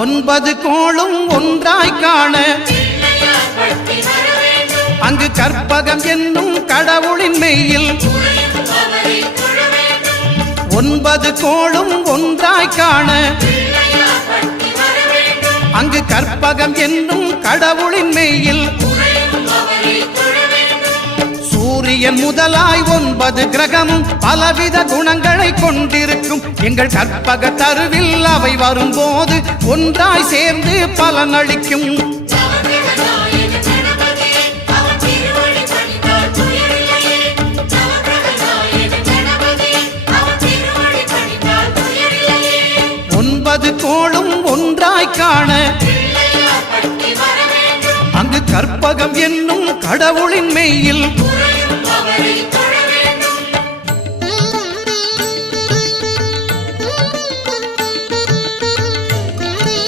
ஒன்பது கோளும் ஒன்றாய் காண அங்கு கற்பகம் என்னும் கடவுளின் மெய்யில் ஒன்பது கோளும் ஒன்றாய் காண அங்கு கற்பகம் என்னும் கடவுளின் மெய்யில் சூரியன் முதலாய் 9 கிரகமும் பலவித குணங்களை கொண்டிருக்கும் எங்கள் கற்பக தருவில் அவை வரும்போது ஒன்றாய் சேர்ந்து பலனளிக்கும். ஒன்பது கோளும் ஒன்றாய் காண அங்கு கற்பகம் என்னும் கடவுளின் மெய்யில்